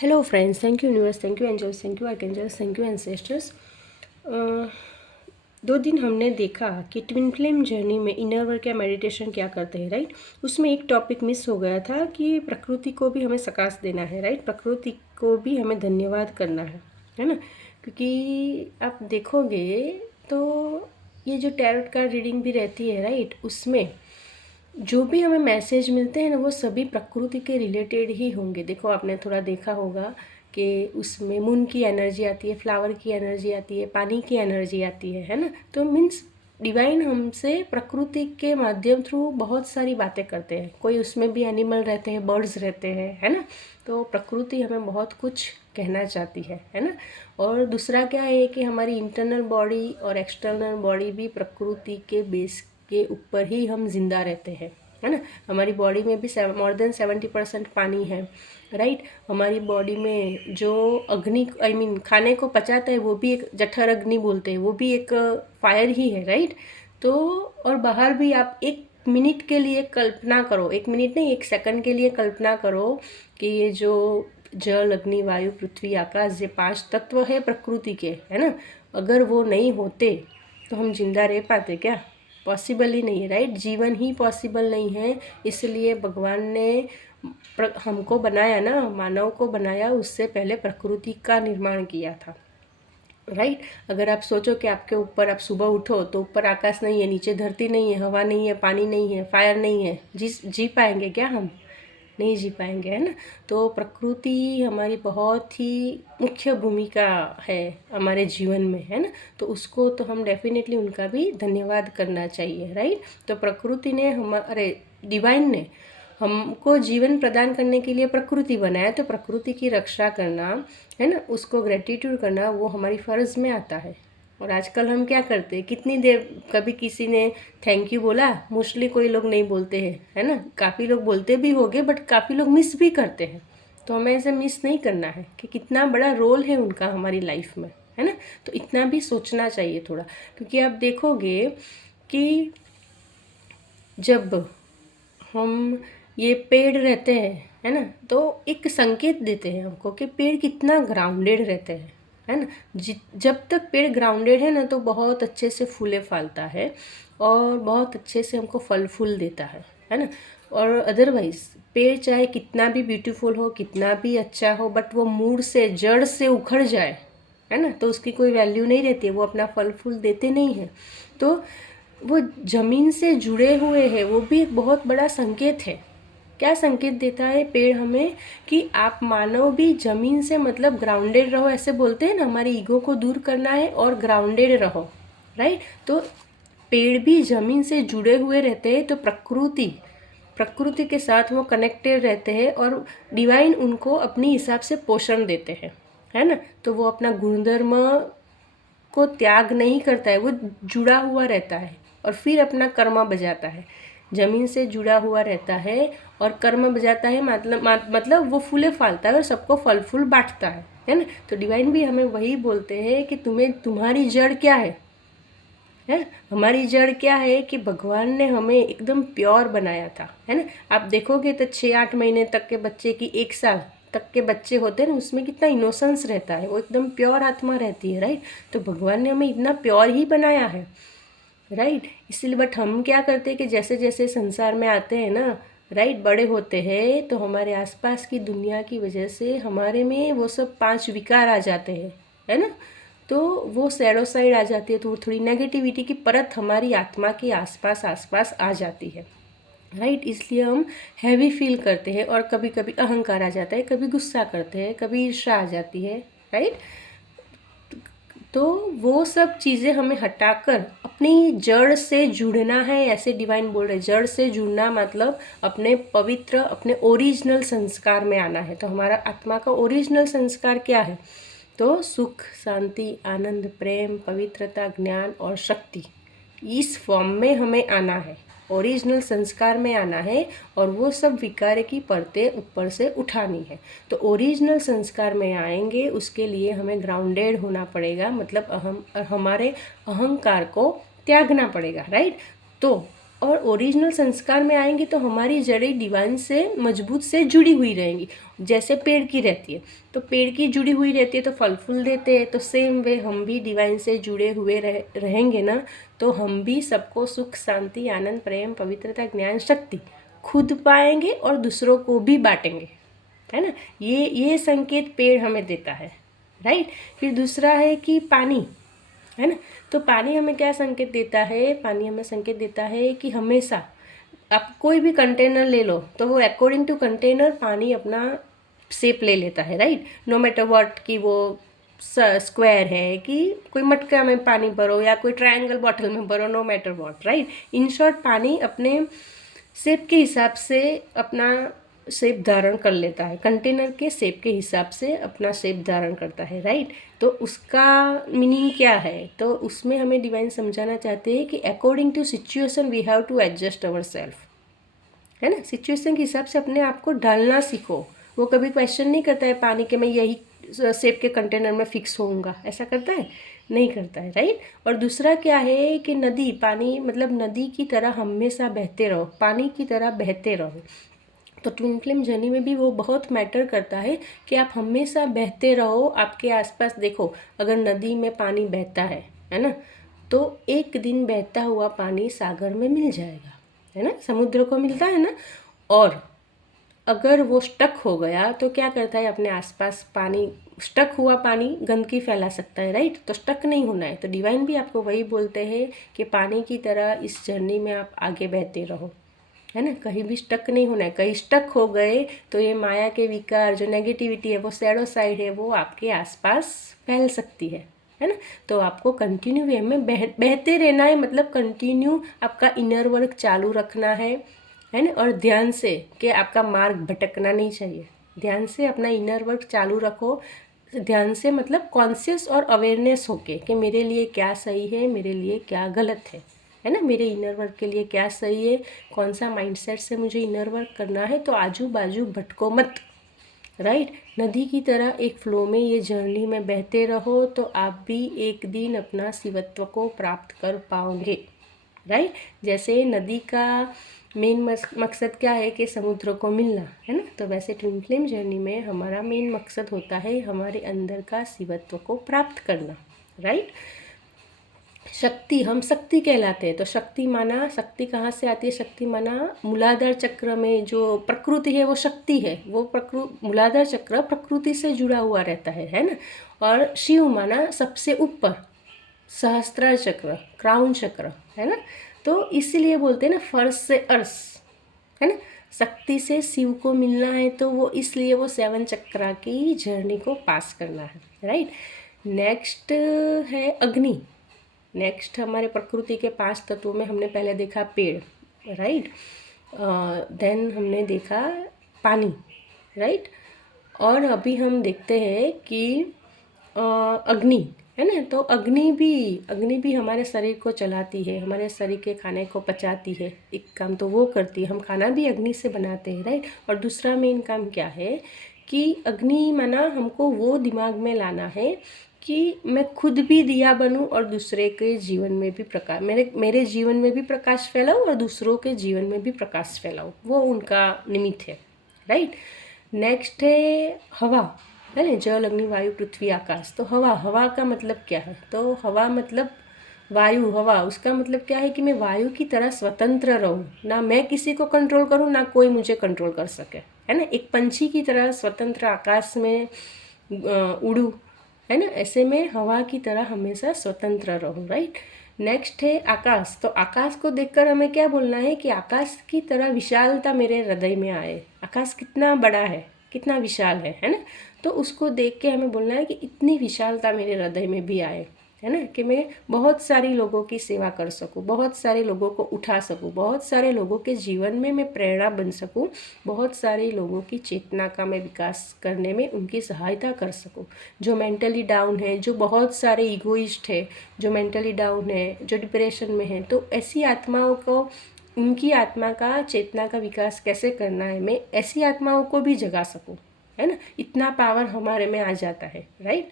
Hello friends, thank you universe, thank you angels, thank you archangels, thank you ancestors। 2 दिन हमने देखा कि twin flame journey में inner work या meditation क्या करते हैं, राइट। उसमें एक टॉपिक मिस हो गया था कि प्रकृति को भी हमें सकाश देना है, राइट। प्रकृति को भी हमें धन्यवाद करना है ना। क्योंकि आप देखोगे तो ये जो टैरोट कार्ड रीडिंग भी रहती है, राइट, उसमें जो भी हमें मैसेज मिलते हैं ना वो सभी प्रकृति के रिलेटेड ही होंगे। देखो आपने थोड़ा देखा होगा कि उसमें मून की एनर्जी आती है, फ्लावर की एनर्जी आती है, पानी की एनर्जी आती है ना। तो मीन्स डिवाइन हमसे प्रकृति के माध्यम थ्रू बहुत सारी बातें करते हैं। कोई उसमें भी एनिमल रहते हैं, बर्ड्स रहते हैं, है ना। तो प्रकृति हमें बहुत कुछ कहना चाहती है ना। और दूसरा क्या है कि हमारी इंटरनल बॉडी और एक्सटर्नल बॉडी भी प्रकृति के बेस के ऊपर ही हम जिंदा रहते हैं, है ना। हमारी बॉडी में भी मोर देन 70% पानी है, राइट। हमारी बॉडी में जो अग्नि खाने को पचाता है वो भी एक जठर अग्नि बोलते हैं, वो भी एक फायर ही है, राइट। तो और बाहर भी आप 1 मिनट के लिए कल्पना करो, 1 मिनट नहीं, 1 सेकंड के लिए कल्पना करो कि ये जो जल, अग्नि, वायु, पृथ्वी, आकाश, ये 5 तत्व है प्रकृति के, है ना। अगर वो नहीं होते तो हम जिंदा रह पाते क्या? पॉसिबल ही नहीं है, राइट। जीवन ही पॉसिबल नहीं है। इसलिए भगवान ने हमको बनाया ना, मानव को बनाया, उससे पहले प्रकृति का निर्माण किया था, राइट। अगर आप सोचो कि आपके ऊपर आप सुबह उठो तो ऊपर आकाश नहीं है, नीचे धरती नहीं है, हवा नहीं है, पानी नहीं है, फायर नहीं है, जी पाएंगे क्या? हम नहीं जी पाएंगे, है ना। तो प्रकृति हमारी बहुत ही मुख्य भूमिका है हमारे जीवन में, है ना। तो उसको तो हम डेफिनेटली उनका भी धन्यवाद करना चाहिए, राइट। तो प्रकृति ने हमारे डिवाइन ने हमको जीवन प्रदान करने के लिए प्रकृति बनाया, तो प्रकृति की रक्षा करना, है ना, उसको ग्रेटिट्यूड करना वो हमारी फ़र्ज़ में आता है। और आजकल हम क्या करते हैं, कितनी देर कभी किसी ने थैंक यू बोला? मोस्टली कोई लोग नहीं बोलते हैं, है ना। काफ़ी लोग बोलते भी होंगे बट काफ़ी लोग मिस भी करते हैं। तो हमें ऐसे मिस नहीं करना है कि कितना बड़ा रोल है उनका हमारी लाइफ में, है ना। तो इतना भी सोचना चाहिए थोड़ा। क्योंकि आप देखोगे कि जब हम ये पेड़ रहते हैं, है ना, तो एक संकेत देते हैं हमको कि पेड़ कितना ग्राउंडेड रहते हैं, है ना। जब तक पेड़ ग्राउंडेड है ना तो बहुत अच्छे से फूले फलता है और बहुत अच्छे से हमको फल फूल देता है ना। और अदरवाइज पेड़ चाहे कितना भी ब्यूटीफुल हो, कितना भी अच्छा हो, बट वो मूड से, जड़ से उखड़ जाए, है ना, तो उसकी कोई वैल्यू नहीं रहती है, वो अपना फल फूल देते नहीं हैं। तो वो ज़मीन से जुड़े हुए हैं, वो भी एक बहुत बड़ा संकेत है। क्या संकेत देता है पेड़ हमें? कि आप मानव भी ज़मीन से मतलब ग्राउंडेड रहो, ऐसे बोलते हैं ना, हमारे ईगो को दूर करना है और ग्राउंडेड रहो, राइट। तो पेड़ भी ज़मीन से जुड़े हुए रहते हैं, तो प्रकृति के साथ वो कनेक्टेड रहते हैं और डिवाइन उनको अपनी हिसाब से पोषण देते हैं, है ना। तो वो अपना गुणधर्म को त्याग नहीं करता है, वो जुड़ा हुआ रहता है और फिर अपना कर्म बजाता है। ज़मीन से जुड़ा हुआ रहता है और कर्म बजाता है, मतलब वो फूले फालता है और सबको फल फूल बांटता है ना। तो डिवाइन भी हमें वही बोलते हैं कि तुम्हारी जड़ क्या है? हमारी जड़ क्या है कि भगवान ने हमें एकदम प्योर बनाया था, है ना। आप देखोगे तो 6-8 महीने तक के बच्चे की, 1 साल तक के बच्चे होते हैं ना, उसमें कितना इनोसेंस रहता है, वो एकदम प्योर आत्मा रहती है, राइट। तो भगवान ने हमें इतना प्योर ही बनाया है, राइट। इसलिए बट हम क्या करते हैं कि जैसे जैसे संसार में आते हैं ना, राइट, बड़े होते हैं, तो हमारे आसपास की दुनिया की वजह से हमारे में वो सब 5 विकार आ जाते हैं, है ना। तो वो सैडो साइड आ जाती है, तो थोड़ी नेगेटिविटी की परत हमारी आत्मा के आसपास आसपास आ जाती है, राइट। इसलिए हम हैवी फील करते हैं और कभी कभी अहंकार आ जाता है, कभी गुस्सा करते हैं, कभी ईर्ष्या आ जाती है, राइट। तो वो सब चीज़ें हमें हटाकर अपनी जड़ से जुड़ना है, ऐसे डिवाइन बोल रहे। जड़ से जुड़ना मतलब अपने पवित्र, अपने ओरिजिनल संस्कार में आना है। तो हमारा आत्मा का ओरिजिनल संस्कार क्या है? तो सुख, शांति, आनंद, प्रेम, पवित्रता, ज्ञान और शक्ति, इस फॉर्म में हमें आना है, ओरिजिनल संस्कार में आना है। और वो सब विकार की परतें ऊपर से उठानी है। तो ओरिजिनल संस्कार में आएंगे, उसके लिए हमें ग्राउंडेड होना पड़ेगा, मतलब हमारे अहंकार को त्यागना पड़ेगा, राइट। तो और ओरिजिनल संस्कार में आएंगे तो हमारी जड़ें डिवाइन से मजबूत से जुड़ी हुई रहेंगी, जैसे पेड़ की रहती है। तो पेड़ की जुड़ी हुई रहती है तो फल फूल देते हैं, तो सेम वे हम भी डिवाइन से जुड़े हुए रहेंगे ना, तो हम भी सबको सुख, शांति, आनंद, प्रेम, पवित्रता, ज्ञान, शक्ति खुद पाएंगे और दूसरों को भी बांटेंगे, है ना। ये संकेत पेड़ हमें देता है, राइट। फिर दूसरा है कि पानी, है ना। तो पानी हमें क्या संकेत देता है? पानी हमें संकेत देता है कि हमेशा आप कोई भी कंटेनर ले लो तो वो अकॉर्डिंग टू कंटेनर पानी अपना शेप ले लेता है, राइट। नो मैटर व्हाट, कि वो स्क्वायर है कि कोई मटका में पानी भरो या कोई ट्रायंगल बॉटल में भरो, no matter what, right. In short पानी अपने शेप के हिसाब से अपना शेप धारण कर लेता है, कंटेनर के शेप के हिसाब से अपना शेप धारण करता है, राइट। तो उसका मीनिंग क्या है? तो उसमें हमें डिवाइन समझाना चाहते हैं कि according to situation we have to adjust our self, है ना। सिचुएशन के हिसाब से अपने आप को ढालना सीखो। वो कभी क्वेश्चन नहीं करता है पानी के मैं यही शेप के कंटेनर में फिक्स होऊंगा, ऐसा करता है? नहीं करता है, राइट। और दूसरा क्या है कि नदी, पानी मतलब नदी की तरह हमेशा बहते रहो, पानी की तरह बहते रहो। तो ट्विन फ्लेम जर्नी में भी वो बहुत मैटर करता है कि आप हमेशा बहते रहो। आपके आसपास देखो, अगर नदी में पानी बहता है ना, तो एक दिन बहता हुआ पानी सागर में मिल जाएगा, है ना, समुद्र को मिलता है ना। और अगर वो स्टक हो गया तो क्या करता है? अपने आसपास पानी, स्टक हुआ पानी गंदगी फैला सकता है, राइट। तो स्टक नहीं होना है। तो डिवाइन भी आपको वही बोलते हैं कि पानी की तरह इस जर्नी में आप आगे बहते रहो, है ना, कहीं भी स्टक नहीं होना है। कहीं स्टक हो गए तो ये माया के विकार, जो नेगेटिविटी है, वो शैडो साइड है, वो आपके आसपास फैल सकती है ना। तो आपको कंटिन्यू वे में बहते रहना है, मतलब कंटिन्यू आपका इनर वर्क चालू रखना है ना। और ध्यान से, कि आपका मार्ग भटकना नहीं चाहिए। ध्यान से अपना इनर वर्क चालू रखो। ध्यान से मतलब कॉन्शियस और अवेयरनेस होके कि मेरे लिए क्या सही है, मेरे लिए क्या गलत है ना, मेरे इनर वर्क के लिए क्या सही है, कौन सा माइंडसेट से मुझे इनर वर्क करना है। तो आजू बाजू भटको मत, राइट। नदी की तरह एक फ्लो में ये जर्नी में बहते रहो तो आप भी एक दिन अपना शिवत्व को प्राप्त कर पाओगे, राइट। जैसे नदी का मेन मकसद क्या है कि समुद्र को मिलना, है ना। तो वैसे ट्विन फ्लेम जर्नी में हमारा मेन मकसद होता है हमारे अंदर का शिवत्व को प्राप्त करना, राइट। शक्ति, हम शक्ति कहलाते हैं। तो शक्ति माना, शक्ति कहाँ से आती है? शक्ति माना मूलाधार चक्र में जो प्रकृति है वो शक्ति है। वो मूलाधार चक्र प्रकृति से जुड़ा हुआ रहता है ना। और शिव माना सबसे ऊपर, सहस्त्रार चक्र, क्राउन चक्र, है ना। तो इसीलिए बोलते हैं ना फर्श से अर्श, है ना। शक्ति से शिव को मिलना है तो वो इसलिए वो 7 चक्रा की जर्नी को पास करना है, राइट। नेक्स्ट है अग्नि। नेक्स्ट हमारे प्रकृति के 5 तत्वों में हमने पहले देखा पेड़, राइट। देन हमने देखा पानी, राइट। और अभी हम देखते हैं कि अग्नि, है ना। तो अग्नि भी हमारे शरीर को चलाती है, हमारे शरीर के खाने को पचाती है। एक काम तो वो करती है, हम खाना भी अग्नि से बनाते हैं, राइट। और दूसरा मेन काम क्या है कि अग्नि माना हमको वो दिमाग में लाना है कि मैं खुद भी दिया बनूं और दूसरे के जीवन में भी प्रकाश, मेरे जीवन में भी प्रकाश फैलाऊं और दूसरों के जीवन में भी प्रकाश फैलाऊं, वो उनका निमित्त है, राइट। नेक्स्ट है हवा, है ना। जल, अग्नि, वायु, पृथ्वी, आकाश। तो हवा का मतलब क्या है? तो हवा मतलब वायु, हवा, उसका मतलब क्या है कि मैं वायु की तरह स्वतंत्र रहूं, ना मैं किसी को कंट्रोल करूं ना कोई मुझे कंट्रोल कर सके, है ना। एक पंछी की तरह स्वतंत्र आकाश में उड़ूं, है ना। ऐसे में हवा की तरह हमेशा स्वतंत्र रहूं, राइट। नेक्स्ट है आकाश। तो आकाश को देखकर हमें क्या बोलना है कि आकाश की तरह विशालता मेरे हृदय में आए। आकाश कितना बड़ा है, कितना विशाल है ना। तो उसको देख के हमें बोलना है कि इतनी विशालता मेरे हृदय में भी आए, है ना। कि मैं बहुत सारी लोगों की सेवा कर सकूं, बहुत सारे लोगों को उठा सकूं, बहुत सारे लोगों के जीवन में मैं प्रेरणा बन सकूं, बहुत सारे लोगों की चेतना का मैं विकास करने में उनकी सहायता कर सकूं। जो मेंटली डाउन है, जो बहुत सारे इगोइस्ट है, जो मेंटली डाउन है, जो डिप्रेशन में है, तो ऐसी आत्माओं को, उनकी आत्मा का, चेतना का विकास कैसे करना है, मैं ऐसी आत्माओं को भी जगा सकूं, है ना। इतना पावर हमारे में आ जाता है, राइट।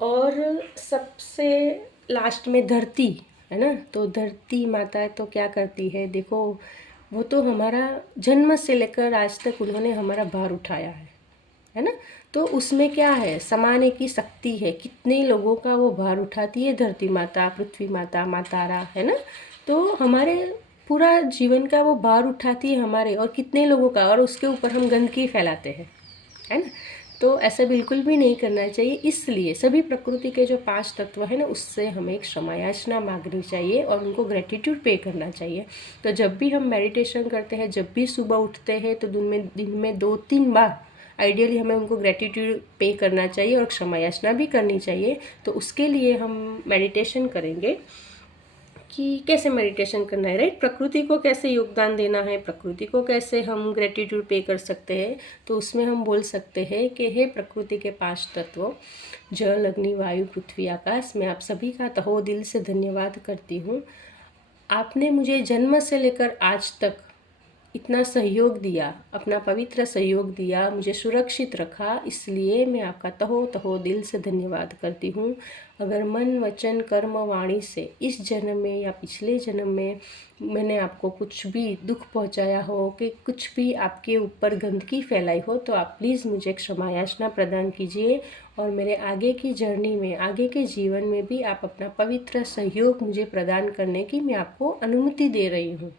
और सबसे लास्ट में धरती, है ना। तो धरती माता तो क्या करती है, देखो वो तो हमारा जन्म से लेकर आज तक उन्होंने हमारा भार उठाया है ना। तो उसमें क्या है, समाने की शक्ति है, कितने लोगों का वो भार उठाती है धरती माता, पृथ्वी माता, माँ तारा, है ना। तो हमारे पूरा जीवन का वो भार उठाती है हमारे, और कितने लोगों का, और उसके ऊपर हम गंदगी फैलाते हैं, है ना। तो ऐसा बिल्कुल भी नहीं करना चाहिए। इसलिए सभी प्रकृति के जो 5 तत्व है ना, उससे हमें एक क्षमा याचना मांगनी चाहिए और उनको ग्रेटिट्यूड पे करना चाहिए। तो जब भी हम मेडिटेशन करते हैं, जब भी सुबह उठते हैं, तो दिन में 2-3 बार आइडियली हमें उनको ग्रेटिट्यूड पे करना चाहिए और क्षमा याचना भी करनी चाहिए। तो उसके लिए हम मेडिटेशन करेंगे कि कैसे मेडिटेशन करना है, राइट। प्रकृति को कैसे योगदान देना है, प्रकृति को कैसे हम ग्रेटिट्यूड पे कर सकते हैं। तो उसमें हम बोल सकते हैं कि हे प्रकृति के 5 तत्व, जल, अग्नि, वायु, पृथ्वी, आकाश, मैं आप सभी का तहो दिल से धन्यवाद करती हूँ। आपने मुझे जन्म से लेकर आज तक इतना सहयोग दिया, अपना पवित्र सहयोग दिया, मुझे सुरक्षित रखा, इसलिए मैं आपका तहो दिल से धन्यवाद करती हूँ। अगर मन, वचन, कर्म, वाणी से इस जन्म में या पिछले जन्म में मैंने आपको कुछ भी दुख पहुँचाया हो, कि कुछ भी आपके ऊपर गंदगी फैलाई हो, तो आप प्लीज़ मुझे क्षमा याचना प्रदान कीजिए और मेरे आगे की जर्नी में, आगे के जीवन में भी आप अपना पवित्र सहयोग मुझे प्रदान करने की मैं आपको अनुमति दे रही हूँ,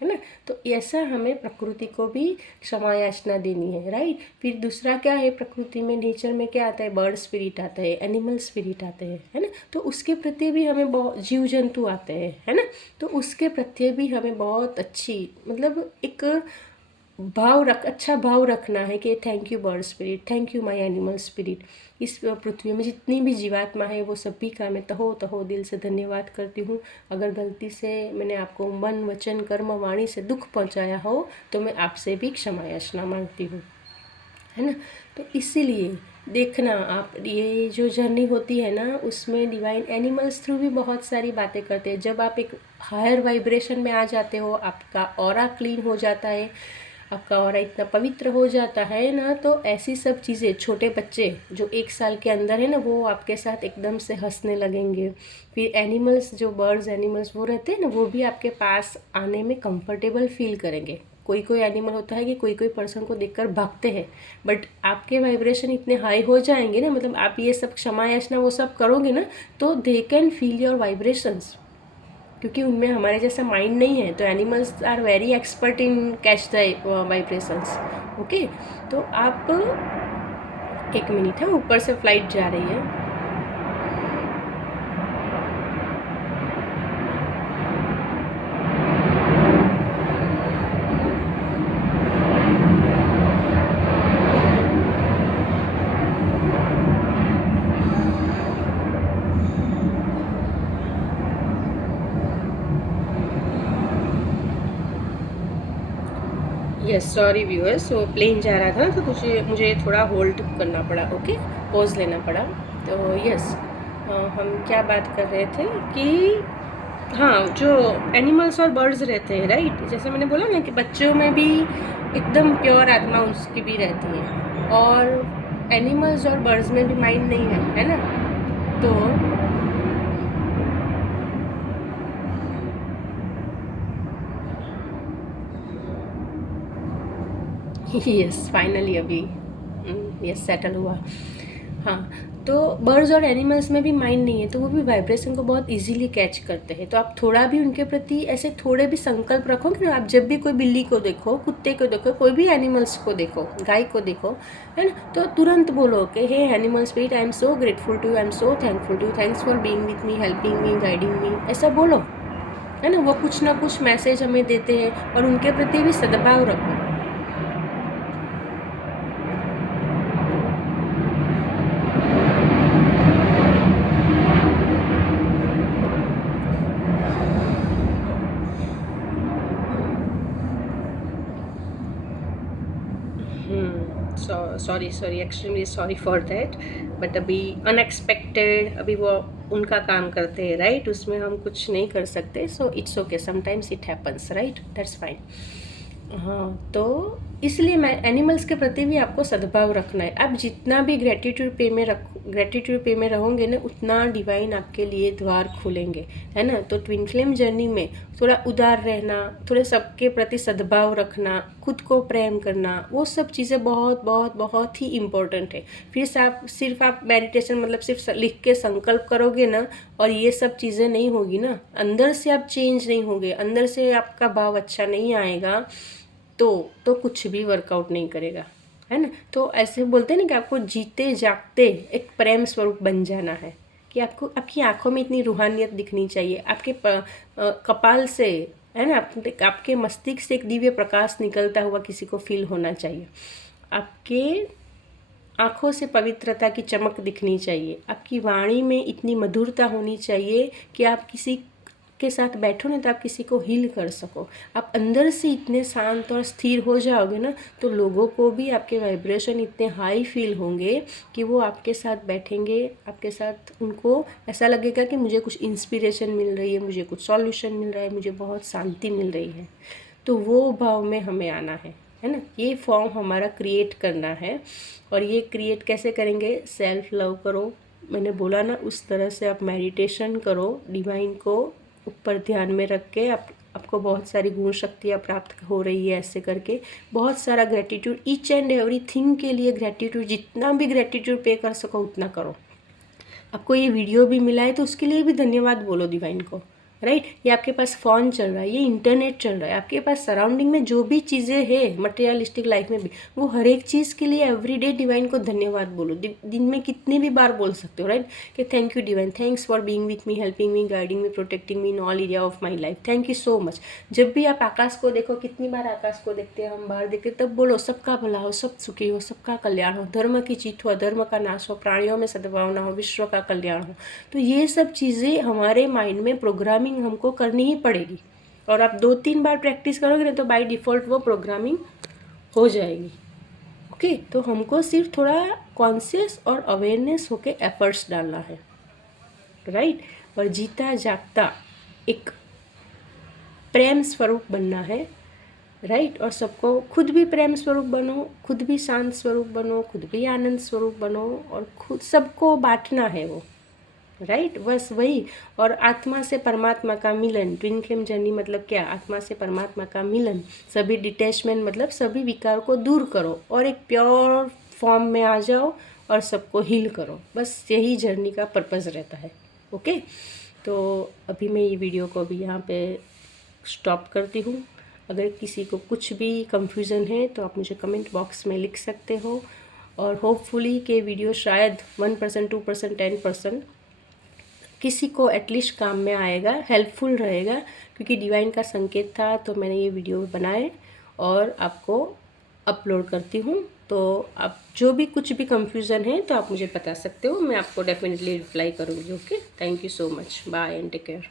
है ना। तो ऐसा हमें प्रकृति को भी क्षमा याचना देनी है, राइट। फिर दूसरा क्या है, प्रकृति में, नेचर में क्या आता है, बर्ड स्पिरिट आता है, एनिमल स्पिरिट आते हैं, है ना। तो उसके प्रति भी हमें बहुत, जीव जंतु आते हैं, है ना। तो उसके प्रति भी हमें बहुत अच्छी, मतलब एक अच्छा भाव रखना है कि thank you bird spirit, thank you my animal spirit. इस पृथ्वी में जितनी भी जीवात्मा है वो सभी का मैं तहो दिल से धन्यवाद करती हूँ। अगर गलती से मैंने आपको मन, वचन, कर्म, वाणी से दुख पहुँचाया हो, तो मैं आपसे भी क्षमा याचना मांगती हूँ, है ना। तो इसीलिए देखना आप, ये जो जर्नी होती है ना, उसमें डिवाइन एनिमल्स थ्रू भी बहुत सारी बातें करते हैं। जब आप एक हायर वाइब्रेशन में आ जाते हो, आपका ऑरा क्लीन हो जाता है, आपका ऑरा इतना पवित्र हो जाता है ना, तो ऐसी सब चीज़ें, छोटे बच्चे जो 1 साल के अंदर है ना, वो आपके साथ एकदम से हंसने लगेंगे। फिर एनिमल्स, जो बर्ड्स, एनिमल्स वो रहते हैं ना, वो भी आपके पास आने में कंफर्टेबल फील करेंगे। कोई कोई एनिमल होता है कि कोई कोई पर्सन को देखकर भागते हैं, बट आपके वाइब्रेशन इतने हाई हो जाएंगे ना, मतलब आप ये सब क्षमा याचना वो सब करोगे ना, तो they can feel your vibrations, क्योंकि उनमें हमारे जैसा माइंड नहीं है। तो animals are very expert in catch the vibrations, okay. तो आप 1 मिनट है, ऊपर से फ्लाइट जा रही है। यस, सॉरी व्यूअर्स, वो प्लेन जा रहा था, तो मुझे थोड़ा होल्ड करना पड़ा, ओके, पॉज लेना पड़ा। तो यस, हम क्या बात कर रहे थे कि हाँ, जो एनिमल्स और बर्ड्स रहते हैं, राइट, जैसे मैंने बोला ना कि बच्चों में भी एकदम प्योर आत्मा उसकी भी रहती है, और एनिमल्स और बर्ड्स में भी माइंड नहीं है ना। तो यस, फाइनली अभी यस सेटल हुआ। हाँ, तो बर्ड्स और एनिमल्स में भी माइंड नहीं है, तो वो भी वाइब्रेशन को बहुत इजीली कैच करते हैं। तो आप थोड़ा भी उनके प्रति ऐसे थोड़े भी संकल्प रखो कि आप जब भी कोई बिल्ली को देखो, कुत्ते को देखो, कोई भी एनिमल्स को देखो, गाय को देखो, है ना, तो तुरंत बोलो कि hey animal spirit, I am so grateful to you, I am so thankful to you, thanks for being with me, helping me, guiding me, ऐसा बोलो, है ना। वो कुछ ना कुछ मैसेज हमें देते हैं, और उनके प्रति भी सद्भाव रखो। Sorry extremely sorry for that, but अभी अनएक्सपेक्टेड, अभी वो उनका काम करते हैं, राइट, उसमें हम कुछ नहीं कर सकते। So it's okay, sometimes it happens, right, that's fine. हाँ, तो इसलिए मैं एनिमल्स के प्रति भी आपको सद्भाव रखना है। आप जितना भी ग्रेटिट्यूड पे में ग्रेटिट्यूड पे में रहोगे ना, उतना डिवाइन आपके लिए द्वार खोलेंगे, है ना। तो ट्विन फ्लेम जर्नी में थोड़ा उदार रहना, थोड़े सबके प्रति सद्भाव रखना, खुद को प्रेम करना, वो सब चीज़ें बहुत बहुत बहुत ही इम्पोर्टेंट है। फिर सिर्फ आप मेडिटेशन मतलब सिर्फ लिख के संकल्प करोगे ना और ये सब चीज़ें नहीं होगी ना, अंदर से आप चेंज नहीं होगे, अंदर से आपका भाव अच्छा नहीं आएगा, तो कुछ भी वर्कआउट नहीं करेगा, है ना। तो ऐसे बोलते हैं ना कि आपको जीते जागते एक प्रेम स्वरूप बन जाना है, कि आपको आपकी आंखों में इतनी रूहानियत दिखनी चाहिए, आपके कपाल से, है ना, आपके मस्तिष्क से एक दिव्य प्रकाश निकलता हुआ किसी को फील होना चाहिए, आपके आँखों से पवित्रता की चमक दिखनी चाहिए, आपकी वाणी में इतनी मधुरता होनी चाहिए कि आप किसी के साथ बैठो ना तो आप किसी को हील कर सको। आप अंदर से इतने शांत और स्थिर हो जाओगे ना, तो लोगों को भी आपके वाइब्रेशन इतने हाई फील होंगे कि वो आपके साथ बैठेंगे, आपके साथ उनको ऐसा लगेगा कि मुझे कुछ इंस्पिरेशन मिल रही है, मुझे कुछ सॉल्यूशन मिल रहा है, मुझे बहुत शांति मिल रही है। तो वो भाव में हमें आना है ना। ये फॉर्म हमारा क्रिएट करना है। और ये क्रिएट कैसे करेंगे? सेल्फ लव करो, मैंने बोला ना, उस तरह से आप मेडिटेशन करो, डिवाइन को ऊपर ध्यान में रख के आपको बहुत सारी गुण शक्तियाँ प्राप्त हो रही है। ऐसे करके बहुत सारा ग्रेटिट्यूड, ईच एंड एवरीथिंग के लिए ग्रेटिट्यूड, जितना भी ग्रेटिट्यूड पे कर सको उतना करो। आपको ये वीडियो भी मिला है तो उसके लिए भी धन्यवाद बोलो डिवाइन को, राइट। ये आपके पास फ़ोन चल रहा है, ये इंटरनेट चल रहा है, आपके पास सराउंडिंग में जो भी चीज़ें हैं मटेरियलिस्टिक लाइफ में भी, वो हर एक चीज़ के लिए एवरीडे डिवाइन को धन्यवाद बोलो। दिन में कितनी भी बार बोल सकते हो, राइट, कि thank you divine, thanks for being with me, helping me, guiding me, protecting me in all area of my life, thank you so much. जब भी आप आकाश को देखो, कितनी बार आकाश को देखते हैं हम, बाहर देखते, तब बोलो सबका भला हो, सब सुखी हो, सबका कल्याण हो, धर्म की जीत हो, अधर्म का नाश हो, प्राणियों में सद्भावना हो, विश्व का कल्याण हो। तो ये सब चीज़ें हमारे माइंड में प्रोग्रामिंग हमको करनी ही पड़ेगी। और आप 2-3 बार प्रैक्टिस करोगे ना तो बाय डिफ़ॉल्ट वो प्रोग्रामिंग हो जाएगी। ओके, तो हमको सिर्फ थोड़ा कॉन्शियस और अवेयरनेस होके एफर्ट्स डालना है, राइट। और जीता जागता एक प्रेम स्वरूप बनना है, राइट। और सबको, खुद भी प्रेम स्वरूप बनो, खुद भी शांत स्वरूप बनो, खुद भी आनंद स्वरूप बनो, और खुद सबको बांटना है वो, राइट, बस वही। और आत्मा से परमात्मा का मिलन, ट्विन फ्लेम जर्नी मतलब क्या? आत्मा से परमात्मा का मिलन, सभी डिटैचमेंट मतलब सभी विकार को दूर करो और एक प्योर फॉर्म में आ जाओ और सबको हील करो। बस यही जर्नी का पर्पज़ रहता है। ओके, तो अभी मैं ये वीडियो को अभी यहाँ पे स्टॉप करती हूँ। अगर किसी को कुछ भी कंफ्यूजन है तो आप मुझे कमेंट बॉक्स में लिख सकते हो। और होपफुली के वीडियो शायद 1%, 2%, 10% किसी को एटलीस्ट काम में आएगा, हेल्पफुल रहेगा, क्योंकि डिवाइन का संकेत था तो मैंने ये वीडियो बनाए और आपको अपलोड करती हूँ। तो आप जो भी कुछ भी कंफ्यूजन है तो आप मुझे बता सकते हो, मैं आपको डेफिनेटली रिप्लाई करूँगी। Okay, thank you so much, bye and take care.